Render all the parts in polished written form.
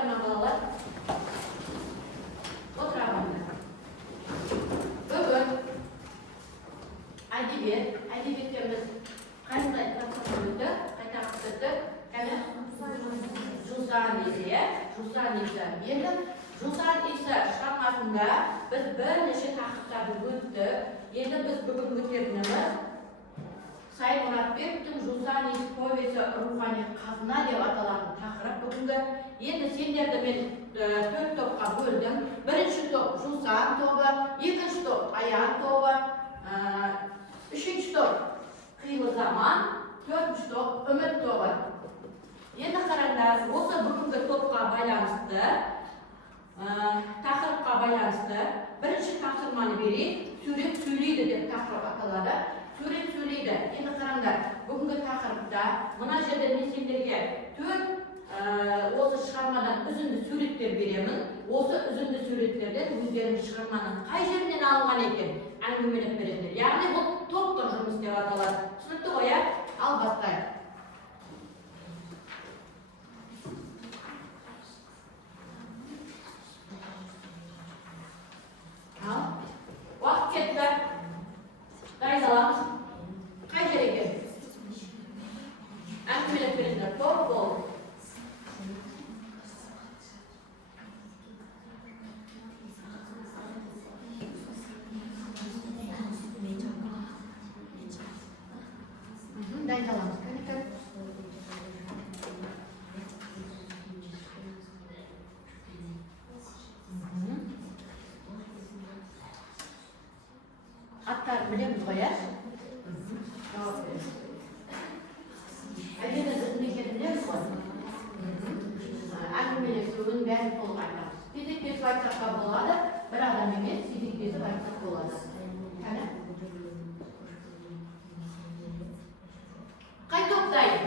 Саламатсыздар ма балалар? Отырамын. Бүгін әдебиетке біз қандай тапсырма өтті? Жусан иісі. Енді Жусан иісі шығармасында біз бірнеше тақырыптарды өттік. Енді біз бүгін өтетініміз Сайын Мұратбековтің Жусан иісі повесі рухани қазына деп аталатын тақырып бүгінгі. Енді сендерді мен 4 топқа бөлдім. Бірінші топ Жусан тобы, екінші топ Аян тобы, үшінші топ Қилы заман, төртінші топ Үміт тобы. Енді қараңдар, осы бүгінгі топқа байланысты, тақырыпқа байланысты бірінші тапсырманы берейік. Сурет сөйлейді деп тақырып аталады. Сурет сөйлейді. Енді қараңдар, бүгінгі тақырыпта мына жерде мен сендерге 4 осы шығармадан үзінді суреттер беремін. Осы үзінді суреттерден өздерінің шығарманың қай жерінен алынған екен әңгімелеп бересіңдер. Яғни бұл топтық жұмыс деп аталады. Түсінікті ғой, иә? Ал бастайық. Уақыт кетті. Дайындаламыз. Қай жер екен? Әңгімелеп беріңдер. Топ бол. Дайындаламыз. Аттарын білеміз ғой, ә? Жауап беріңіз. Әйеліңіздің мекенін білеміз ғой? Әңгімелесуін бәрін толық айтамыз. Кезектесіп айтсақ та болады, бір адам емес, кезектесіп айтсақ болады. Кәне? Қай топтайын?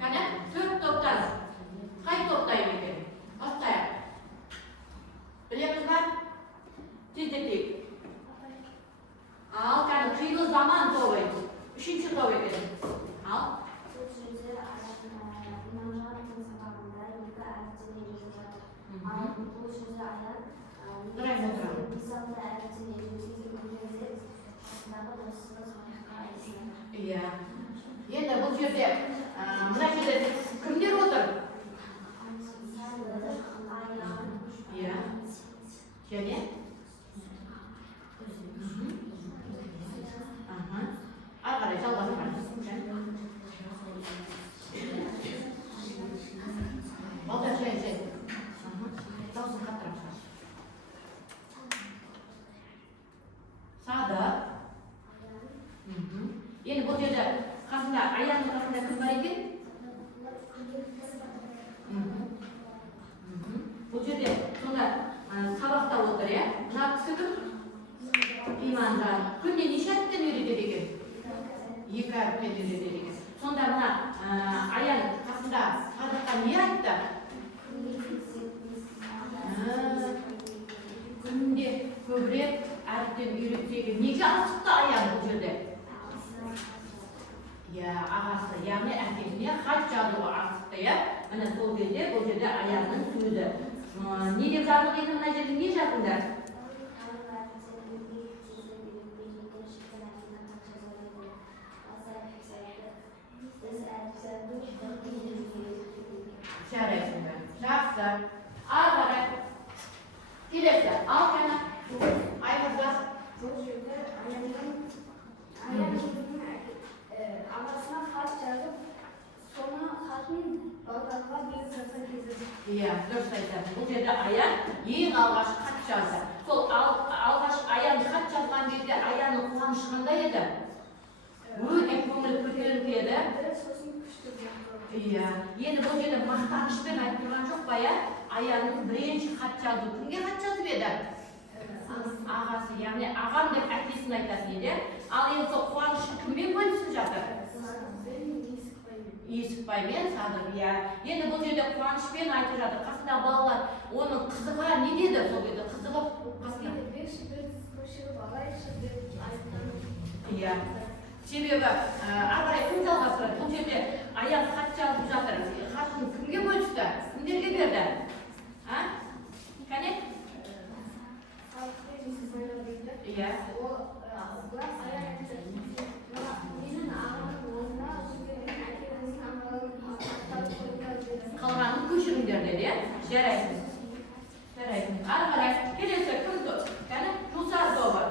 Кәне? 4 топтан. Қай топтайын екен? Бастайық. Білеміз ба? Тездетейік. Ал, кәні Қилы заман тобы. Үшінші топ екен. Ал. Бұл жерде имамжанның сабағында екі әріптен ережесі жатыр. Ал бұл жерде аян мисалды әріптен ережесі көргенде қасындағы дұрысына салиққа айысына. Иә. Енді бұл жерде мына жерде кімдер отыр? Аян. Иә. Және? Қарай, жалғасы бар. Балдар, жай. Даусын қаттырып шығар. Сады. Енді бұл жерде қасында, Аянның қасында кім бар екен? Бұл жерде сонда сабақта отыр, е? Мына кісі кім? Иманжан. Күнде неше әріптен үйретеді екен? 2 әріптен үйретеді екен. Сонда мына Аян қасында Садыққа не айтты? Күнде көбірек әріптен үйретсеге. Неге асықты Аян бұл жерде? Иә, ағасы, яғни әкесіне хат жазуға асықты, иә? Міне сол кезде бұл жерде Аянның сөзі. Не деп жаздық енді мына жерде не жазыңдар? Жарайсың ба? Жақсы. Ары қарай. Келесі. Ал кәні. Айқыздар. Бұл жерде Аянның ағасына хат жазып, соны хатын балаларға беріп жатқан кезі. Иә, дұрыс айтасың. Бұл жерде Аян ең алғаш хат жазды. Сол алғаш Аян хат жазған кезде Аянның қуанышы қандай еді? Өте көңіл көтеріңкі еді. Сосын күшті болды. Иә. Енді бұл жерде мақтанышпен айтып тұрған жоқ па, иә? Аянның бірінші хат жазу. Кімге хат жазып еді? Ағасы, яғни ағам деп әкесін айтатын еді. Ал енді сол қуанышын кіммен бөлісіп жатыр? Есікбаймен, Садық, иә. Енді бұл жерде қуанышпен айтып жатыр. Қасында балалар оның қызыға не деді сол кезде? Қызығып қасында. Иә. Себебі арай күн жалғастырады. Бұл жерде Аян хат жазып жатыр. Хатын кімге бөлісті? Кімдерге берді? beradi. Jaraysiz. Jaraysiz. Ana qarang, kelesa kimdir? Qani, Rusar bobor.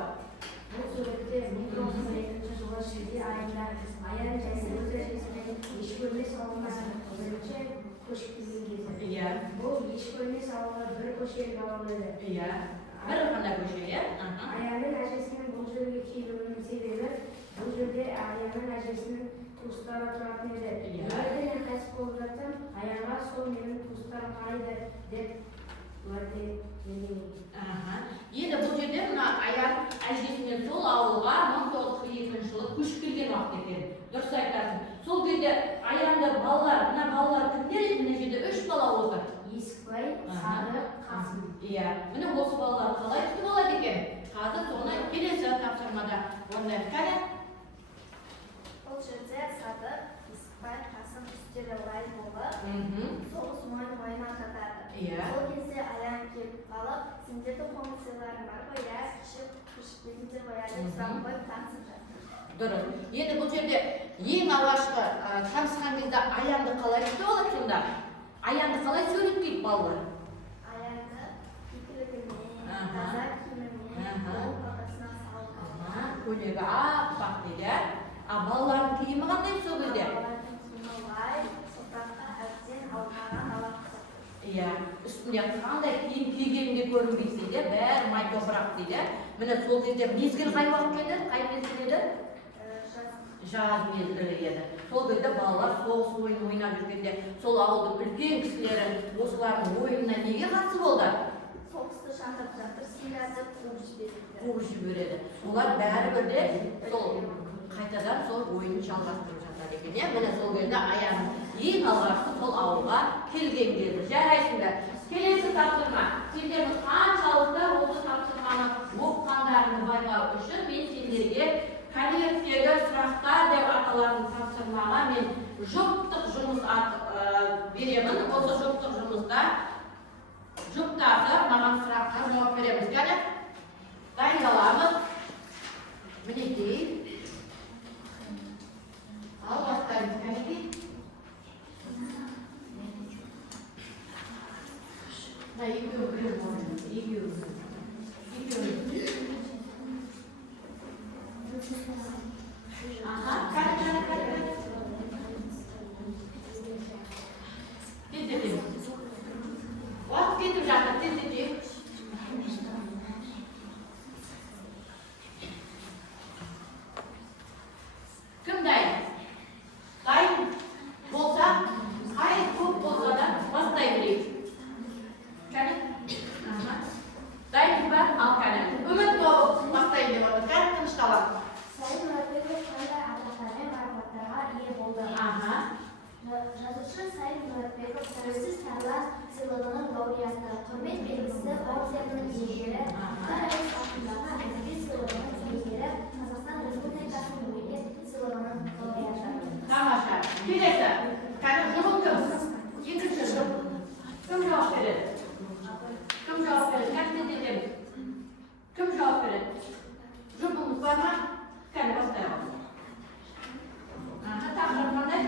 Bu suratda 1902 yili aylar ayar jaysini ish ko'rmay sog'inmasini o'zicha qo'shib kelgan. Iya. Bu ish ko'rmay sog'inlar bir qo'shib davomladi. Iya. Bir qanday qo'shiq ya? Ayarning ajrashining bu yerga kelganini sebebi bu yerda ayarning ajrasini do'stlari turardi edi. Ulardan qaysi qo'llardan ayarlar so'ng meni do'stlar qaraydi deb ularga Endi bu yerda mana ayar ajrasining sol avulga 1942 yili ko'chib kelgan vaqt ekan. Durust aytasiz. Sol yerda ayarda bolalar, mana bolalar kimlar edi? Mana yerda 3 bola bo'ldi. Eskibay, Sadiq, Qasim. Iya, mana o'sha bolalar qalay kutib oladi ekan? Hozir so'na kelesa topshirmada bunday qara. Бұл жерде Садық, Ескібай, Қасым үстелі лай болып, соғыс мойын ататады. Иә. Сол кезде аян келіп қалып, сендердің функцияларың бар ғой, иә, ішіп кетіңдер ғой, деп сұрап қойып танысып жатыр. Дұрыс. Енді бұл жерде ең алғашқы танысқан кезде аянды қалай күтіп алады сонда? Аянды қалай сөйлетпейді балалар? Аянды кекілігімен, таза киімімен, ол папасына салып. Көйлегі аппақ дейді. Балалардың киімі қандай сол кезде? Балалардың киімі лай, топыраққа әбден алғаған ала қызық. Иә, үстінде қандай киім кигенінде көрінбейді дейді, бәрі май топырақ дейді. Міне сол кезде мезгіл қай уақыт еді? Қай мезгіл еді? Жаз мезгілі еді. Сол кезде балалар соғыс ойын ойнап жүргенде, сол ауылдың үлкен кісілері осылардың ойынына неге қатысып болды? Соғысты шақырып жатыр, сыйлатып қуып жібереді. Қуып жібереді. Олар бәрібір де сол қайтадан сол ойын жалғастырып жатады екен. Міне сол кезде аяның ең алғашқы сол ауылға келген кезде. Жарайсыңдар. Келесі тапсырма. Сендердің қаншалықты осы тапсырманы оқығандарыңды байқау үшін мен сендерге конверттегі сұрақтар деп аталатын тапсырмаға мен жұптық жұмыс беремін. Осы жұптық жұмыста жұптасып маған сұраққа жауап береміз. Кәне дайындаламыз. Мінекей. Ал бастаймыз. Кәнекей. Екеуі біреу болмайды. Екеуі. Тездетейік. Уақыт кетіп жатыр, тездетейік. Кім дайын? Дайын болса, қай көп болса да бастай білейік. Кәне? Дайын ба? Ал кәне. Үміт болып бастайын деп отыр. Кәне тынышталады. Сайын Мұратбеков қандай атақтармен марапаттарға ие болды? Жазушы Сайын Мұратбеков тәуелсіз тарлар сыйлығының лауреаты, құрмет белгісі орденінің иегері, Қарабек атындағы әдеби сыйлығының иегері, Қазақстан Республикасының еңбек сыйлығының лауреаты. Тамаша. Келесі. Кәне жұбыл кім? Екінші жұп. Кім жауап береді? Кім жауап береді? Кәне тездетеміз. Кім жауап береді? Жұбымыз бар ма? Кәне бастайық. Тақырып қандай?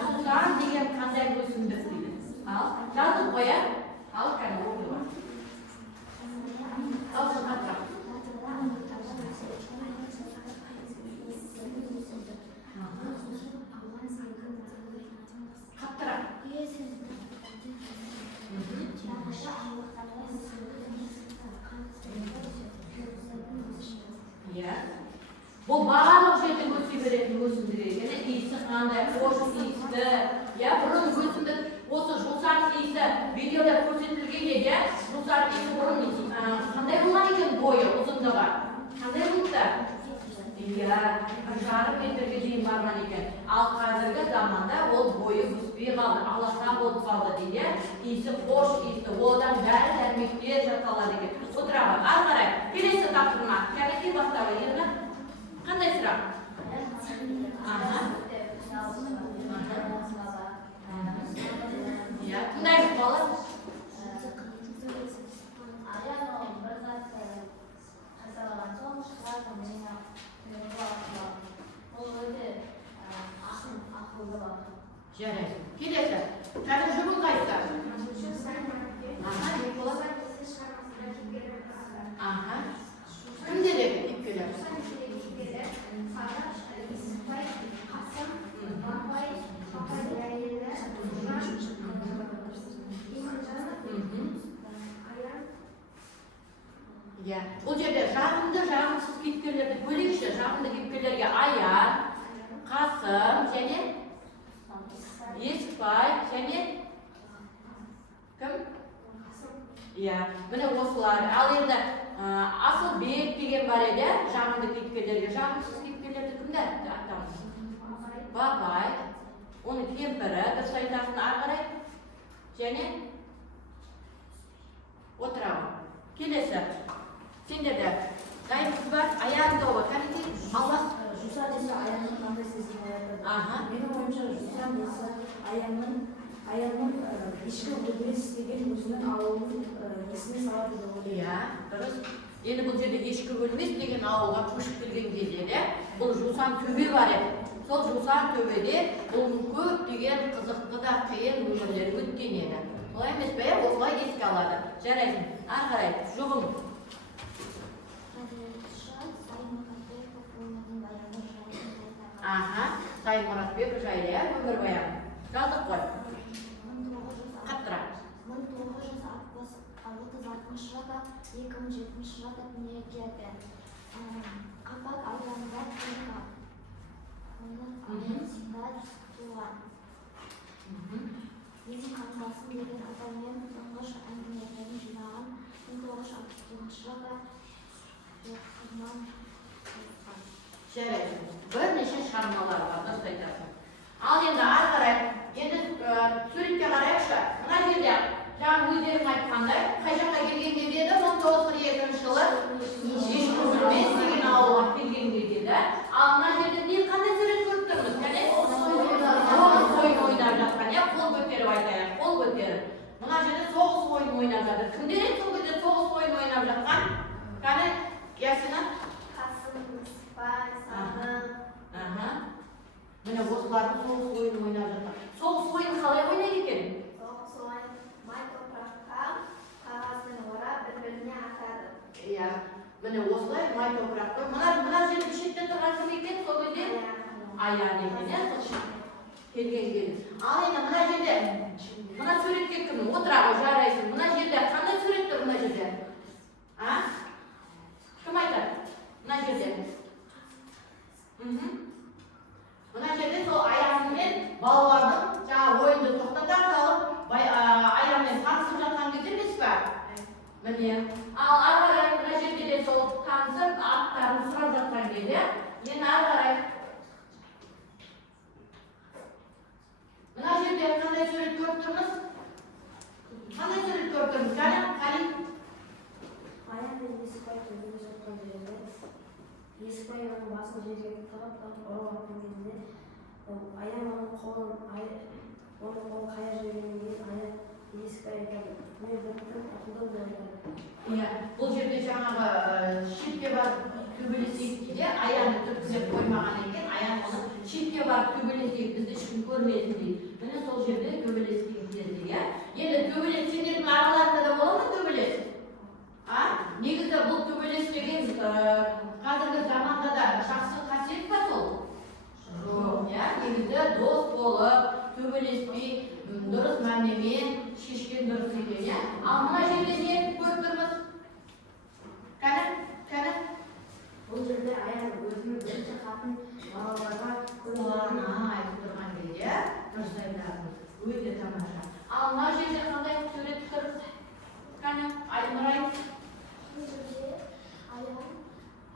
Жусан деген қандай өсімдік дейді. Ал, жазып қоя. Ал, кәне оқиға. Ал, қаттырақ. Қаттырақ. Иә. Бұл барлық жерде өсе беретін өсімдік екен. Иісі қандай, хош иісті. Иә, бұрын өсімдік осы жусан иісі видеода көрсетілген еді. Жусан иісі бұрын қандай болған екен бойы, ұзындығы? Қандай болыпты? Иә, жарым метрге дейін барған екен. Ал қазіргі заманда ол бойы өспей қалды, аласа болып қалды дейді. Иісі хош иісті, одан бәрі дәрмектер жасалады екен. Отырағы, ары қарай, келесі тапсырма. Кәнекей бастауы ерлі. Қандай сұрақ? Иә, тыңдаймыз бала. Аян бір зат жасалған соң шығады мені ол өте ақылды бала. Жарайсың. Келесі. Қазір жұбың қайсысы? Аха, не болады? Аха. Кімдер еді кейіпкерлер? Иә. Бұл жерде жағымды, жағымсыз кейіпкерлерді бөлейікші. Жағымды кейіпкерлерге Аян, Қасым және Есікбай және кім? Иә, міне осылар. Ал енді Асылбек деген бар еді, жағымды кейіпкерлерге. Жағымсыз кейіпкерлерді кімдер атамыз? Бабай, оның кемпірі, дұрыс айтасың, ары қарай. Және отырамын. Келесі. Сендерде дайынсыз бар, Аян тобы. Кәнекей, Алла. Жусан десе Аянның қандай сезім оятады? Менің ойымша Жусан десе Аянның ішкі өлмес деген өзінің ауылын есіне салады деп ойлаймын. Иә, дұрыс. Енді бұл жерде ешкі өлмес деген ауылға көшіп келген кезде бұл Жусан төбе бар еді. Сол Жусан төбеде бұл көптеген қызықты да қиын өмірлер өткен еді. Олай емес пе? Осылай еске алады. Жарайсың. Ары қарай, жұбың. Аха, Сайын Мұратбек жайлы өмірбаян. Жаздық қой. Қаттырақ. 1960 жылда 2007 жылда дүниеге келді. Қапақ ауданында туған. Оның анасында туған. Менің қаңқасым деген атаумен тұңғыш әңгімелерін жинаған 1969 жылда оқырман болған. Жарайды. Бірнеше шығармалар бар, дұрыс айтасың. Ал енді ары қарай, енді суретке қарайықшы. Мына жерде жаңа өздерің айтқандай, қай жаққа келген кезде еді, 1942 жылы ешкі өлмес деген ауылға келген кезде еді. Ал мына жерде қандай сурет көріп тұрмыз? Кәне? Соғыс ойын ойнап жатқан, иә, қол көтеріп айтайық, қол көтеріп. Мына жерде соғыс ойын ойнап жатыр. Кімдер еді сол кезде соғыс ойын ойнап жатқан? Кәне, Ясина? Қасым, Мысықбай, Сағым. Міне осылардың соғыс ойын ойнап жатыр. Соғыс ойын қалай ойнайды екен? Соғыс ойын май топыраққа қағазбен орап бір-біріне атады. Иә, міне осылай май топырақты. Мына жерде шетте тұрған кім екен сол кезде? Аян екен, иә, келген келді. Ал енді мына жерде, мына суретке кім? Отырағы жарайсың. Мына жерде қандай сурет тұр мына жерде? Кім айтады? Мына жерде. Мына жерде сол Аянмен балалардың жаңа ойынды тоқтата салып, Аянмен танысып жатқан кезде емес пе? Міне. Ал ары қарай мына жерде де сол танысып, аттарын сұрап жатқан кезде, енді ары қарай. Мына жерде қандай сурет көріп тұрмыз? Қандай сурет көріп тұрмыз? Қали? Аян мен Есікбай төбеде жатқан жерде Есікбай оның басын жерге тығып ұрып атқан кезде Аян оның қолын қая жібергеннен кейін Аян Есікбай айтады, мен бір ақылды деп айтады. Иә, бұл жерде жаңағы шетке барып төбелесейік дейді, Аянды түрткілеп қоймаған екен, Аян оны шетке барып төбелесейік, бізді ешкім көрмесін дейді. Міне сол жерде төбелескен кезде, иә. Енді төбелес сендердің араларында да бола ма төбелес? Негізі бұл төбелес деген қазіргі заманда да жақсы қасиет па сол? Жоқ, иә. Негізі дос болып, төбелеспей, дұрыс мәнмен шешкен дұрыс екен, иә. Ал мына жерде не көріп тұрмыз? Кәні? Бұл жерде Аян өзінің бірінші хатын балаларға Құлағына айтып тұрған кезде, дұрыс айтасың, өте тамаша. Ал мына жерде қандай сурет тұр? Кәні, Нұрай? Бұл жерде Аян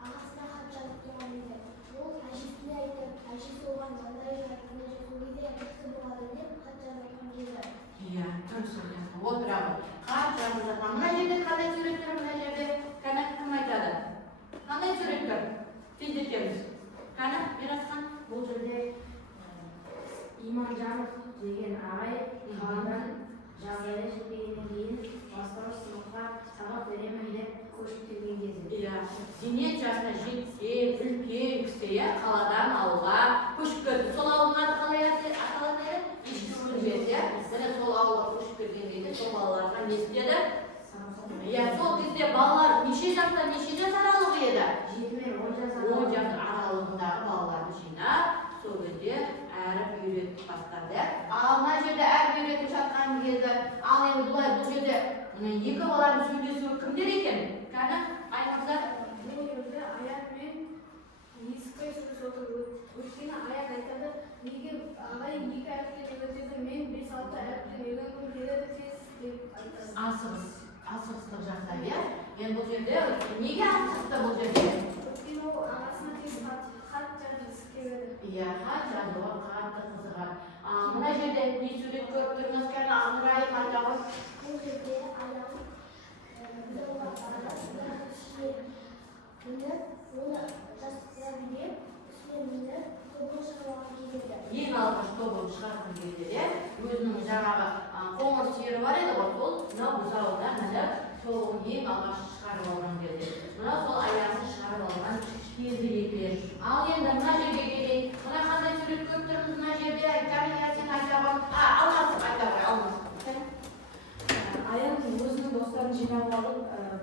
ағасына хат жазып тұрған еді. Ол әжесіне айтып, әжесі оған мынандай жайларды жазуға жақсы болады деп хат жазып жатқан еді. Иә, дұрыс айтасың. Отырамын. Хат жазып жатқан. Мына жерде қандай сурет тұр? Мына жерде кәні кім айтады? Қандай сурет тұр? Тездетеміз. Кәні, Мирасхан? бұл жерде Иманжанов деген ағай қаладан жағдайы жетпегеннен кейін бастауыш сыныпқа сабақ беремін деп көшіп келген кезде. Иә, зейнет жасына жеткен, үлкен кісі қаладан ауылға көшіп келді. Сол ауылдың аты қалай аталады еді? келген кезде сол балаларға не істеді? Иә, сол кезде балалар неше жастан неше жас аралығы еді? 7 мен 10 жас 10 жас аралығындағы балаларды жинап, сол кезде әріп үйретіп бастады. Ал мына жерде әріп үйретіп жатқан кезде, ал енді бұл жерде екі баланың сөйлесуі кімдер екен? Кәні айтыңыздар. бұл жерде аяқ мен есікбай сөз отырып өйткені аяқ айтады, неге ағай екі әріппен үйретеді, мен 5-6 әріппен үйренгім келеді тез деп айтады. Асығыстық жағдай, иә? Енді бұл жерде неге асығысты бұл жерде? Өйткені ол ағасына тез хат жазғысы келеді. Иә, хат жазуға қатты қызығады. Мына жерде не сурет көріп тұрмыз, кәні Нұрайым айтады. бұл жерде аяқ жастықтан беріп, үстіне тобыл шығарған келеді. Ең алғаш тобыл шығарған кезде өзінің жаңағы қоңыр сиыры бар еді ғой, сол мынау бұзауына мініп, сол ең алғаш шығарып алған кезде. Мынау сол аяғын шығарып алған кезі екен. Ал енді мына жерге келейік. Мына қандай сурет көріп тұрмыз мына жерде? Кәмия сен айтамын. Алмасып айтамын, алмасып. Аян өзінің достарын жинап алып,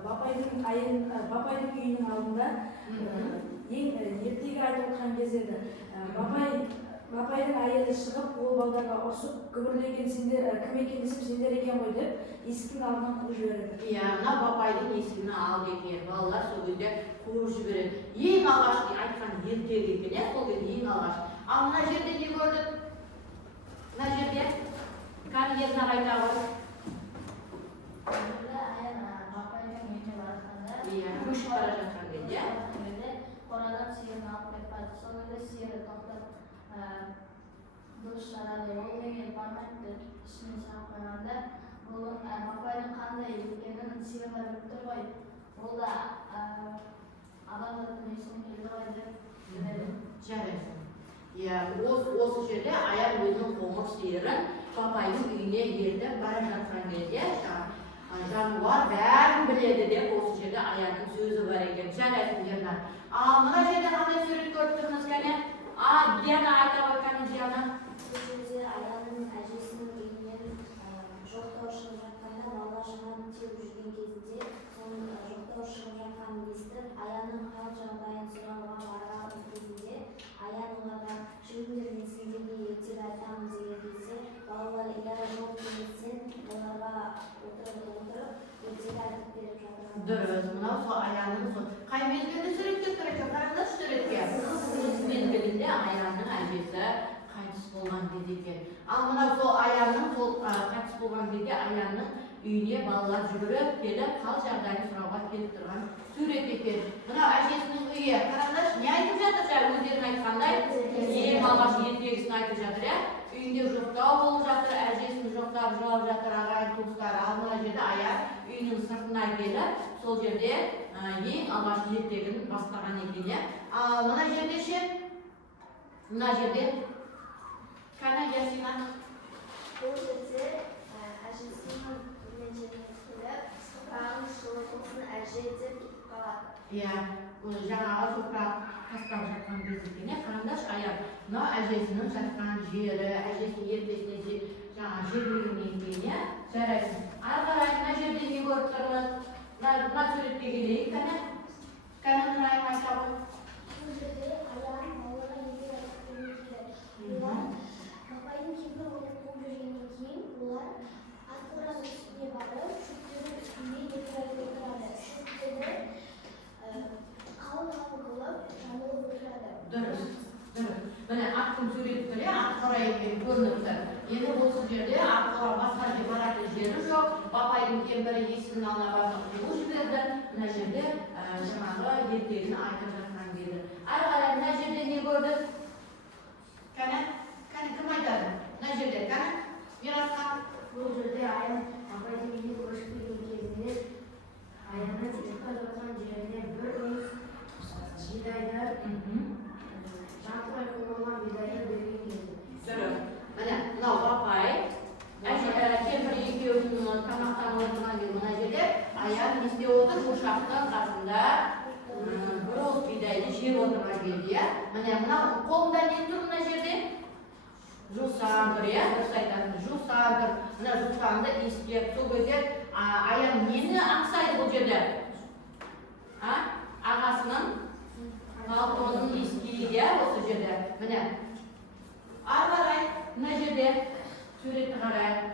бапайдың үйінің алдында ең ертегі айтып отырған кезде бапайдың әйелі шығып, ол балдарға ұрсып, күбірлеген сендер кім екен десем сендер екен ғой деп, есіктің алдынан қуып жібереді. Иә, мына бапайдың есігіне алып екен, балалар сол кезде қуып жібереді. Ең алғаш айтқан ертегі екен, иә, сол кезде ең алғаш. Ал мына жерде не көрдік? Мына жерде кәні ернар айта ғой. Бапайдың үйіне барғанда Иә, көшіп бара жатқан кезде. қорадан сиырын алып кетпеді. Сол кезде сиыры тоқтап дұрыс жарады. Ол неге бармайды ішіне салып қойғанда, бұл бапайдың қандай екенін сиырлар біліп тұр ғой. Ол да адамзаттың есіне келді ғой деп біледі. Жарайсың. Иә, осы жерде аяқ өзінің қоңыр сиырын бапайдың үйіне ертіп бара жатқан кезде жануар бәрін біледі деп осы жерде аяқтың сөзі бар екен. Жарайсың Ернар. Мына жерде қандай сурет көріп тұрмыз кәне? Диана айта ғой кәне Диана. бұл жерде аяғының әжесінің үйінен жоқтау шығып жатқанда, балалар жаңа теуіп жүрген кезінде, соның жоқтау шығып жатқанын естіп, аяның хал жағдайын сұрауға барған кезінде, аян оларға жүріңдер мен сендерге ертегі айтамын деген кезде, балалар иә жоқ демесен, оларға отырып ертегі айтып беріп жатыр. Дұрыс, мынау сол аяның қай мезгілде суретке тұр екен? Қараңдаршы суретке. Қыс мезгілінде аяның әжесі қайтыс болған кезде екен. Ал мынау сол аяның қайтыс болған кезде аяның үйіне балалар жүгіріп келіп, қал жағдайын сұрауға келіп тұрған сурет екен. Мынау әжесінің үйі. Қараңдаршы, не айтып жатыр? Өздерің айтқандай, ең алғаш ертегісін айтып жатыр, иә? Үйінде жоқтау болып жатыр, әжесін жоқтап жылап жатыр, ағайын туыстары. Ал мына жерде аяқ үйінің сыртына келіп, сол жерде ең алғаш ертегін бастаған екен, иә? Мына жерде ше? Мына жерде кәні Ясина. Бұл жерде әжесінің үйінен жеріне келіп, топырағын жылы болсын әже деп кетіп қалады. Иә, жаңағы топырақ тастап жатқан кезінде қараңдаршы аяқ. Мынау әжесінің жатқан жері, әжесінің ертесіне жаңағы жерлегеннен кейін, иә? Жарайсың. Ары қарай мына жерде не көріп тұрмыз? Мына суретке келейік, кәні Нұрайым айта ғой. бұл жерде аян балаларға ертегі айтып беруі керек. Олар бапайдың кемпір оны қуып жүргеннен кейін, олар ат қораның үстіне барып, шөптердің үстінде ертегі айтып отырады. Шөптерді қалың қылып, жамылып отырады. Дұрыс. Міне аттың суреті тұр, ат қора екені көрініп тұр. Енді осы жерде ат қора басқа баратын жері жоқ. Бапайдың кемпірі есігінің алдына барып қуып жіберді. Мына жерде жаңағы ертегіні айтып жатқан кезде. Ары қарай мына жерде не көрдік? Кәне кім айтады? Мына жерде кәне? Мирасхан. бұл жерде аян бапайдың үйіне көшіп келген кезінде, аянның ұйықтап жатқан жеріне бір уыс бидайды, жартылай қуырылған бидайды берген кезде. Дұрыс. Міне мынау бапай, кемпір екеуінің тамақтанып отырған кезде мына жерде аян не істеп отыр? Ошақтың қасында бір уыс бидайды жеп отырған кезде. Міне мынау қолында не тұр мына жерде? Жусан тұр, иә? Дұрыс айтасың. жусанды, мына жусанды иіскеп, сол кезде аян нені аңсайды бұл жерде? Ағасының палтоның иіскейді, иә, осы жерде. Міне, ары қарай, мына жерде суретті қарай.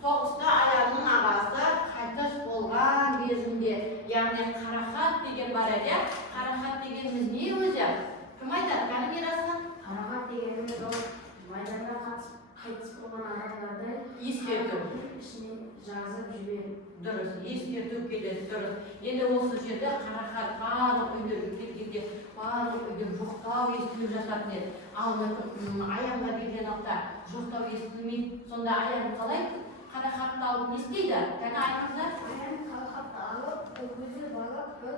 Соғыста аянның ағасы қайтыс болған кезінде, яғни Қарахат деген бар еді. Қарахат дегеніміз не өзі? Кім айтады? Кәні мерасынан? Қарахат дегеніміз ол майданда қайтыс болған адамдарды Ескерту. ішіне жазып жіберу. Дұрыс, ескерту келеді, дұрыс. Енді осы жерде Қарахат барлық үйлерге келгенде, барлық үйден жоқтау естіліп жататын еді. Ал аянға келген уақытта жоқтау естілмейді. Сонда аян қалай? Қарахатты алып не істейді? Кәні айтыңыздар? Аян Қарахатты алып, өзі барып, бір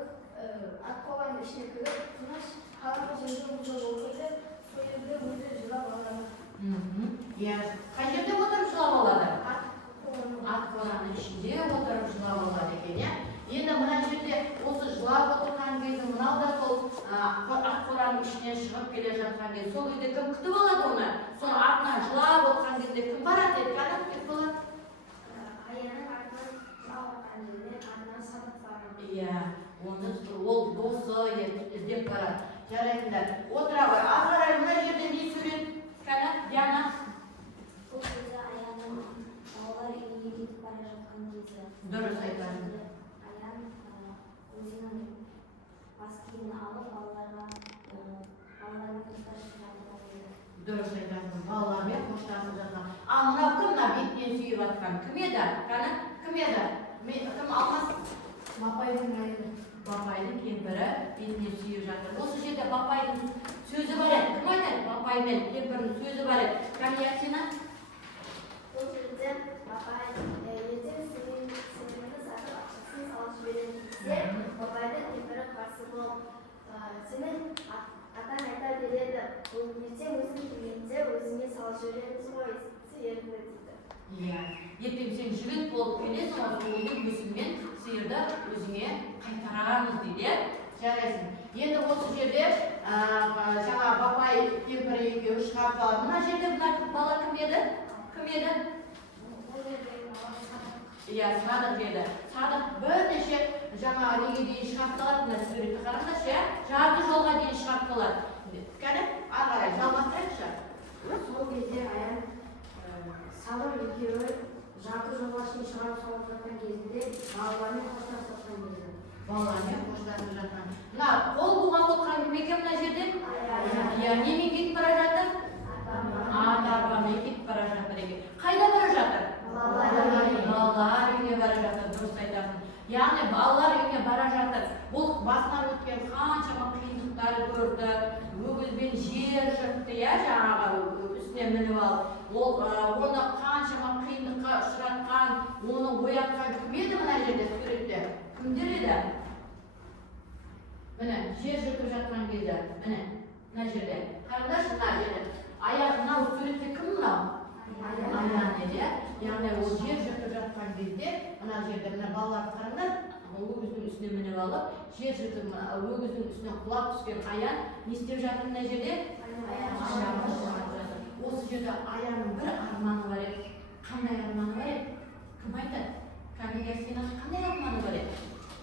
ат қойған ішіне кіріп, тыныш қалған жерде отырып оқиды, сол жерде өзі жылап алады. Иә, қай жерде отырып жылап алады? Ат қораның ішінде отырып жылап алады екен, иә? Енді мына жерде осы жылап отырған кезде мынау да сол ат қораның ішінен шығып келе жатқан кезде, сол кезде кім күтіп алады оны? Сол артынан жылап отырған кезде кім барады еді? Кәні күтіп болады? Аянның артынан жылап отырған жерде артынан садық барады. Иә, ол досы іздеп барады. Жарайтындар, отыра ғой. Ары қарай мына жерде не сурет? Кәні, Диана? Бұл кезде аянның балалар үйіне кетіп бара жатқан кезде. Дұрыс айтасың. Аян өзінің бас киімін алып балалармен қоштасып жатыр. Дұрыс айтасың, балалармен қоштасып жатқан. Ал мынау кім? Мына бетінен сүйіп жатқан. Кім еді? Кәні, кім еді? Кім Алмас? Бапайдың айы. Бапайдың кемпірі бетінен сүйіп жатыр. Осы жерде Бапайдың сөзі бар еді. Кім айтады? Бапай мен кемпірдің сөзі бар еді. Кәні, Ясина? Бұл жерде Бапай ертең сенімді сатып ақшасын салып жібереді десе, Бапайдың кемпірі қарсы болып, сенің атаң айта береді, ертең өзің келгенде өзіңе салып жібереміз ғой, сиырды дейді. Иә, ертең сен жігіт болып келесің, осы өзіңмен сиырды өзіңе қайтарамыз дейді. Жарайсың. Енді осы жерде жаңа Бапай кемпірі екеуі шығарып қалады. Мына жерде мына бала кім еді? Кім еді? Бұл жердегі бала Садық. Иә, Садық еді. Садық бірнеше жаңа неге дейін шығарып қалады. Мына суретті қараңдаршы, иә? Жарты жолға дейін шығарып қалады. Кәні, ары қарай жалғастырайықшы. Сол кезде аян Садық екеуі жарты жолға шейін шығарып салып жатқан кезінде балалармен қоштасып жатқан кезде. Балалармен қоштасып жатқан. Мына қол бұлғап отырған кім екен мына жерде? Иә, немен кетіп бара жатыр? Ат арбамен кетіп бара жатыр екен. Қайда бара жатыр? Балалар үйіне бара жатыр, дұрыс айтасың. Яғни балалар үйіне бара жатыр. Бұл басынан өткен қаншама қиындықтар көрді, өгізбен жер жыртты, иә, жаңағы үстіне мініп алып. Оны қаншама қиындыққа ұшыратқан, оны оятқан кім еді мына жерде суретте? Кімдер еді? Міне, жер жыртып жатқан кезде, міне, мына жерде. Қараңдаршы мына жерде. Аяғынан суретте кім мынау? Аян еді. Яғни ол жер жыртып жатқан кезде, мына жерде мына балаларды қараңдар, өгіздің үстіне мініп алып, жер жыртып өгіздің үстіне құлап түскен аян не істеп жатыр мына жерде? Осы жерде аянның бір арманы бар еді. Қандай арманы бар еді? Кім айтады? Кәмеге сенің қандай арманы бар еді?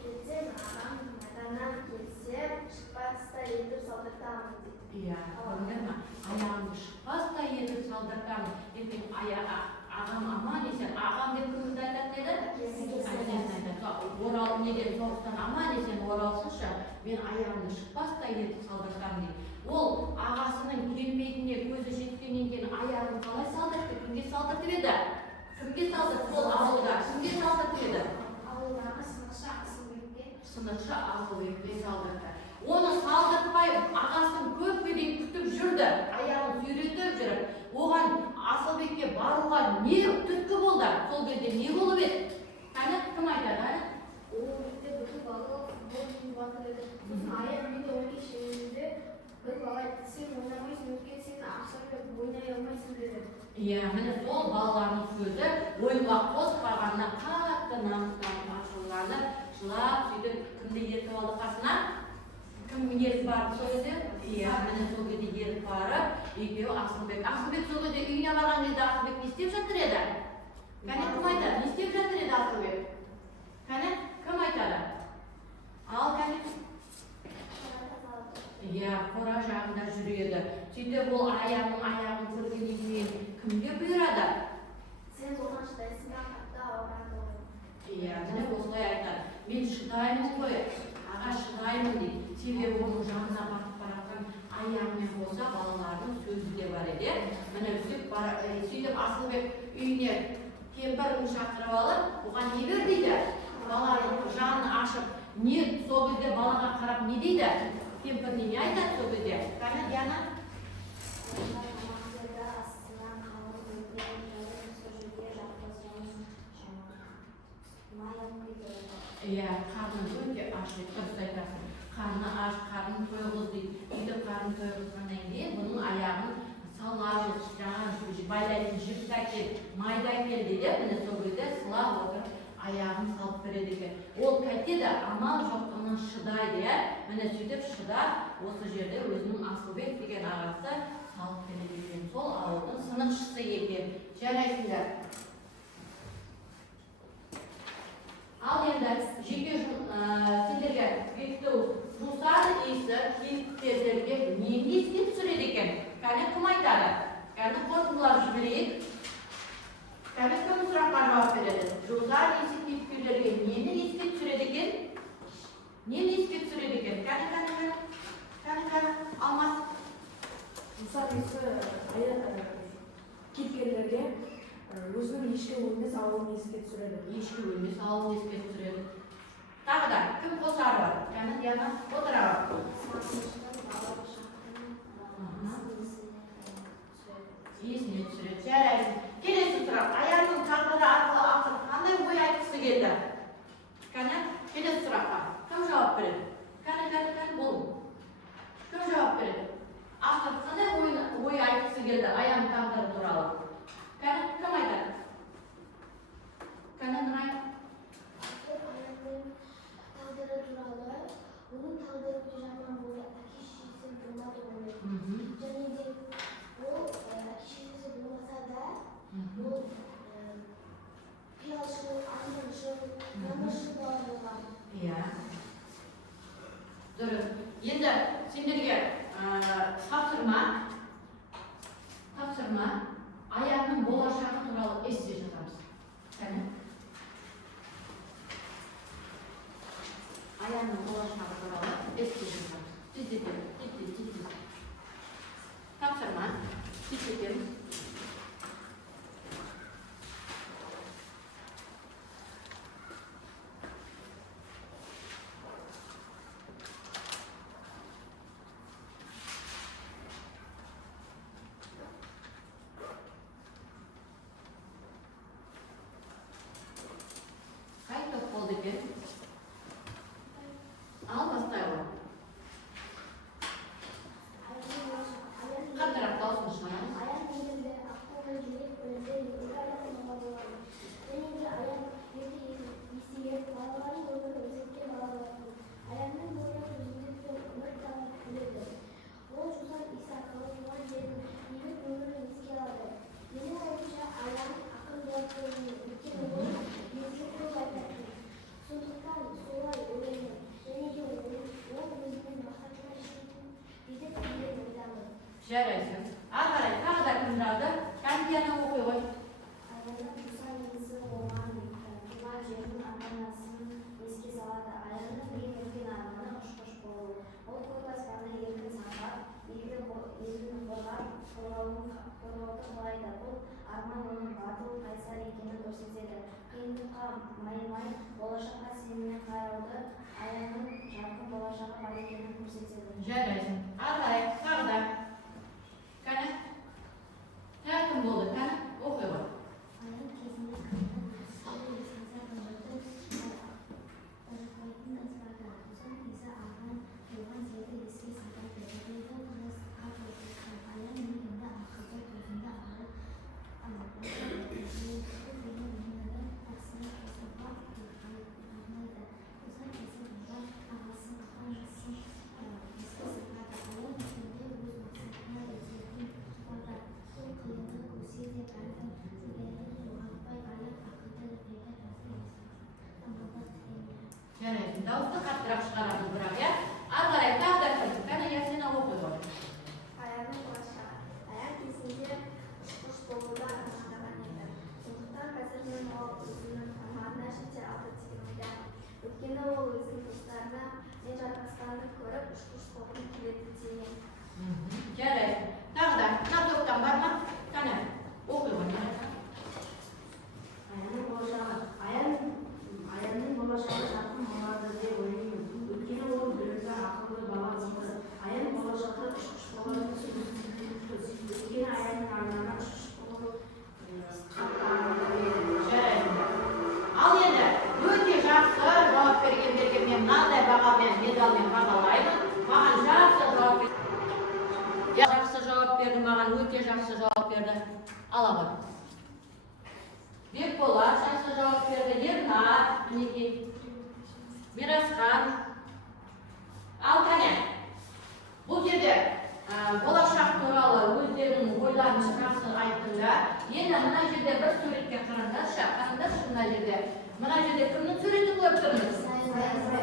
Ертең ағам майданнан келсе, шықпастай етіп салдыртамын дейді. Иә, көрдіңдер ме? Аяғымды шықпастай етіп салдыртамын. Ертең ағам аман есен, ағам деп кімді айтатын еді? Әкесін айтады. Оралып неден соғыстан аман есен оралсыншы, мен аяғымды шықпастай етіп салдыртамын дейді. Ол ағасының келмейтініне көзі жеткеннен кейін аяғын қалай салдыртты? Кімге салдыртып еді? Кімге салдыртты? Сол ауылда кімге салдыртып еді? Ауылдағы сынықшы Асылбекке. Сынықшы Асылбекке салдыртты. Оны салдыртпай ағасын көпке дейін күтіп жүрді. Аяғын сүйретіп жүріп. Оған Асылбекке баруға не түрткі болды? Сол кезде не болып еді? Кәні кім айтады? Ол кезде бүкіл бала футбол батыр еді. Аян мен де ойнай шегенде бір бала сен ойнамайсың, өйткені сен Асылбек ойнай алмайсың деді. Иә, міне сол балалардың сөзі ойынға қоспағанына қатты намыстанып ашуланып, жылап сөйтіп кімді ертіп алды қасына? Кім ертіп барып сол кезде? Иә, міне сол кезде ертіп барып, екеуі Асылбек. Асылбек сол кезде үйіне барған кезде Асылбек не істеп жатыр еді? istеп жатыр еді Асылбек. Қане, кім айтады? Ал кәне. Иә, қора жағында жүреді. Сөйтіп ол аяғын көргеннен кейін кімге бұйырады? Сен оған шыдайсың ба, қатты ауырады ғой. Иә, міне осылай айтады. Мен шыдаймын ғой, аға шыдаймын дейді. Себебі оның жанына батып баратын аяғымен қоса балалардың сөзі де бар еді. Міне сөйтіп Асылбек үйіне кемпірін шақырып алып, оған не бер дейді? Баланың жанын ашып, не сол кезде балаға қарап не дейді? Кемпіріне не айтады сол кезде? Қане, Диана? Тамақтерді астынан қалып өткен жайын сүрге жатқызған маяқ кетеді. Иә, қарны өте аш деп дұрыс айтасың. Қарны аш, қарны тойғыз дейді. Сөйтіп қарны тойғызғаннан кейін бұның аяғын саламыз, жаңағы байлайтын жіпті әкел, майды әкел дейді. Міне сол кезде сылап отырып аяғын салып береді екен. Ол қайтеді, амал жоқтығынан шыдайды, иә. Міне сөйтіп шыдап, осы жерде өзінің Асылбек деген ағасы салып береді екен. Сол ауылдың сынықшысы екен. Жарайсыңдар. Ал енді жеке сендерге бекіту жусады иісі кейіпкерлерге нені еске түсіреді екен? Кәне кім айтады? Кәне қорытындылап жіберейік. Кәне кім сұраққа жауап береді? Жусады иісі кейіпкерлерге нені еске түсіреді екен? Нені еске түсіреді екен? Кәне, Алмас. Жусар иісі кейіпкерлерге өзінің ешкі өлмес ауылын еске түсіреді. Ешкі өлмес ауылын еске түсіреді. Тағы да кім қосары бар? Кәне, Диана, отыра бар. Есіне түсіреді. Жарайсың. Келесі сұрақ. Аяғының тағдыры арқылы ақыр қандай ой айтқысы келді? Кәне, келесі сұраққа. Кім жауап береді? Кәне, болың. Кім жауап береді? Ақыр қандай ой айтқысы келді аяғының тағдыры туралы? Кәне, кім айтады? Кәне, Нұрай. Аяғының тағдыры туралы, оның тағдыры жаман болды, әке-шешесі болмады ғой. Және де ол әке-шешесі болмаса да, ол пиалшыл, аңғыршыл, намысшыл бала болған. Иә. Дұрыс. Енді сендерге тапсырма аяғының болашағы туралы эссе жазамыз. Кәне. Аяғының болашағы туралы эссе жазамыз. Тездетеміз. Тапсырма. Тездетеміз. Қай топ болды екен? Ал бастай ол. Қаттырақ дауысын шығарамыз. Аяқ негізінде ақылға жүрек білімде екі аяқтың болады. Және де аяқ есейіп балалардың өмірі өзекке балалардың. Аяғының бойы өзіндік пен өмір таңын біледі. Ол жусар иісі арқылы туған жердің бейбіт өмірін еске алады. Менің ойымша аяғым ақын болып көрінеді. Өйткені ол өзге көп айтады. Сондықтан солай ойлаймын. Және де ол өзінің мақсатына жететін жетіп деген ойдамын. Жарайсың. Ары қарай тағы да кім жауды? Диана оқи ғой. Аяғының жусар иісі болған туған жердің ата-анасын еске салады. Аяғының ең үлкен арманы ұшқыш болу. Ол көк аспанды еркін самғап, елін қорғауды қалайды. Бұл арман оның батыл, қайсар екенін көрсетеді. Қиындыққа майымай, болашаққа сеніммен қарауды, аяғының жарқын болашағы бар екенін көрсетеді. Жарайсың. Ары қарай тағы да. Кәне. Тағы кім болды? Кәне, оқи ғой. Аяқ кезінде қайдан естелі сансақ өмірдің ұрықпайтын ызбарды. Ұзын иісі ағынан туған жерді еске салады. Жүрегі тыныс ақ өткен. Аяқ мейірімді ақылды көзінде ары арнайды. Тақсыны қосуға арнайды. Ұзақ иісі болған ағасын ағасын еске салады. Аяқ үстінде өз мақсатына жететін туады. Сол қиындық өсе де Жарайды. Дауысты қаттырақ шығарады бірақ, иә? Ары қарай тағы да кім? Қане Ясина оқи ғой. Аянның болашағы. Аян кезінде ұшқыш болуды армандаған еді. Сондықтан қазір мен ол өзінің арманына жете алды деген ойдамын. Өйткені ол өзінің достарына мен жарасқанды көріп ұшқыш болғым келеді деген. Жарайды. Тағы да мына топтан бар ма? Қане оқи ғой. Аянның болашағы. Аянның болашағы жарқын болады деп ойлаймын. Өйткені ол білімді, ақылды бала болды. Аян болашақта ұшқыш болады. Өйткені Аянның арманы ұшқыш болу қатты арман. Жарайды. Ал енді өте жақсы жауап бергендерге мен мынандай бағамен, медалмен бағалаймын. Маған жақсы жауап берді. Жақсы жауап берді, маған өте жақсы жауап берді. Ала ғой. Бекболат жақсы жауап берді. Ернар, мінекей. Мирасхан. Ал қане. Бұл жерде болашақ туралы өздерінің ойларын жақсы айтыңдар. Енді мына жерде бір суретке қараңдаршы. Қараңдаршы мына жерде. Мына жерде кімнің суретін көріп тұрмыз?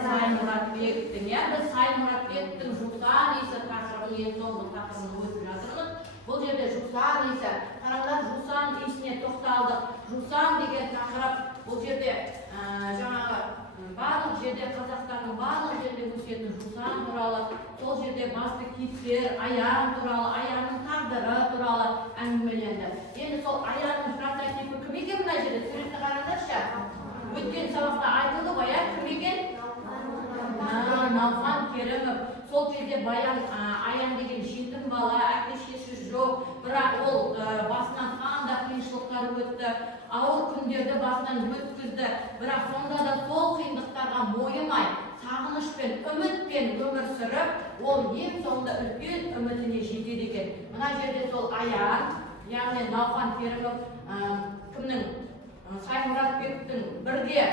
Сайнұратбектің. Біз Сайнұратбектің Жусан иісі тақырыбын ең соңғы тақырыбын өтіп жатырмыз. Бұл жерде Жусан иісі. Қараңдар, Жусан иісіне тоқталдық. Жусан деген тақырып бұл жерде жаңағы барлық жерде Қазақстанның барлық жерде өсетін жусан туралы, сол жерде басты кейіпкер Аян туралы, Аянның тағдыры туралы әңгімеленді. Енді сол Аянның прототипі кім екен мына жерде? Суретті қараңдаршы. Өткен сабақта айтылды ғой, кім екен? Науқан Керімов. Сол кезде баян Аян деген жетім бала, әке-шешесі жоқ, бірақ ол басынан қандай қиыншылықтар өтті, ауыр күндерді басынан өткізді, бірақ сонда да сол қиындықтарға мойымай, сағынышпен, үмітпен өмір сүріп, ол ең соңында үлкен үмітіне жетеді екен. Мына жерде сол Аян, яғни Науқан Керімов кімнің? Сайнұратбектің бірге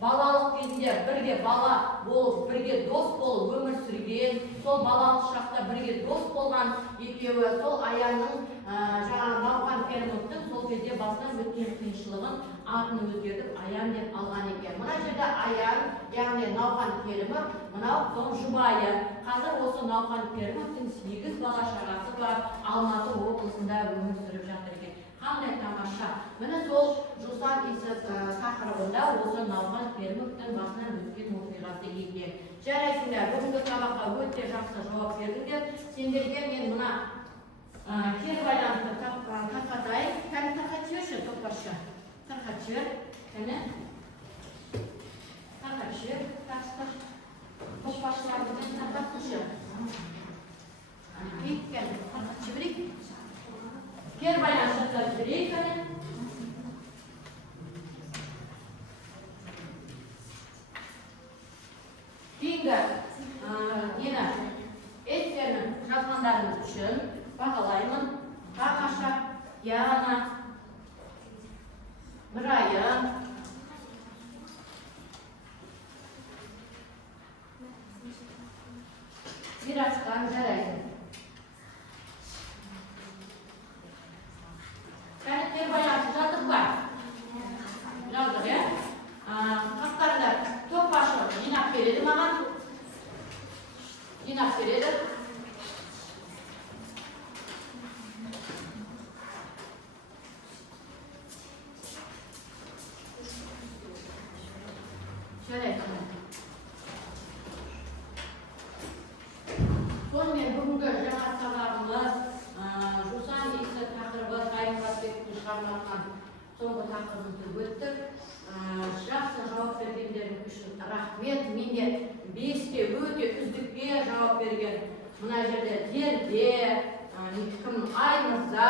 балалық кезінде бірге бала болып, бірге дос болып өмір сүрген, сол балалық шақта бірге дос болған екеуі, сол Аянның жаңағы Науқан Керімовтың сол кезде басынан өткен қиыншылығын атын өзгертіп Аян деп алған екен. Мына жерде Аян, яғни Науқан Керімов, мынау соның жұбайы. Қазір осы Науқан Керімовтың 8 бала шағасы бар, Алматы облысында өмір сүріп жатыр екен. Қандай тамаша. Міне сол Жусан иісі тақырыбында осы Науқан Керімовтің басынан өткен оқиғасы екен. Жарайсыңдар, бүгінгі сабаққа өте жақсы жауап бердіңдер. Сендерге мен мына кері байланысты тарқатайын. Кәне тарқатып жіберші, тоқтаршы. Тарқатып жібер. Кәне. Тарқатып жібер. Тоқтаршыларымызбен тарқатыңшы. Кәне, тарқатып жіберейік. Кері байланысты жіберейік, кәне. Кейінгі нені эсседен жазғандарыңыз үшін бағалаймын. Тақаша, Яна, Мирайым, Мирасхан, жарайды. Кәнеттер байланысы жаздық ба? Жаздық, е? Қақтарында топ ашып жинап береді маған. Жинап береді. Жарайды. Сонымен бүгінгі жаңа сабағымыз Жусан иісі тақырыбы Сайнұратбектің шығармасынан соңғы тақырыбымызды өттік. Жақсы жауап бергендерің үшін рахмет. Менде 5-те өте үздікке жауап берген. Мына жерде Зерде, Айнұрза,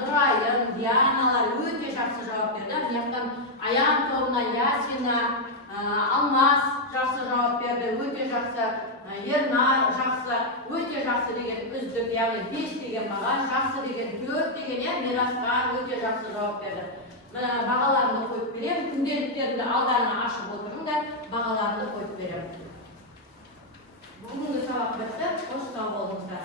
Нұрайым, Дианалар өте жақсы жауап берді. Мынаяқтан Аян тобына Ясина, Алмас жақсы жауап берді. Өте жақсы. Ернар жақсы, өте жақсы деген үздік, яғни 5 деген маған, жақсы деген 4 деген, Мирасхан өте жақсы жауап берді. Бағаларымды қойып берем, күнделіктерімді алдарына ашып отырыңдар, бағаларымды қойып берем. Бүгінгі сабақ бітті, қош сау болыңыздар.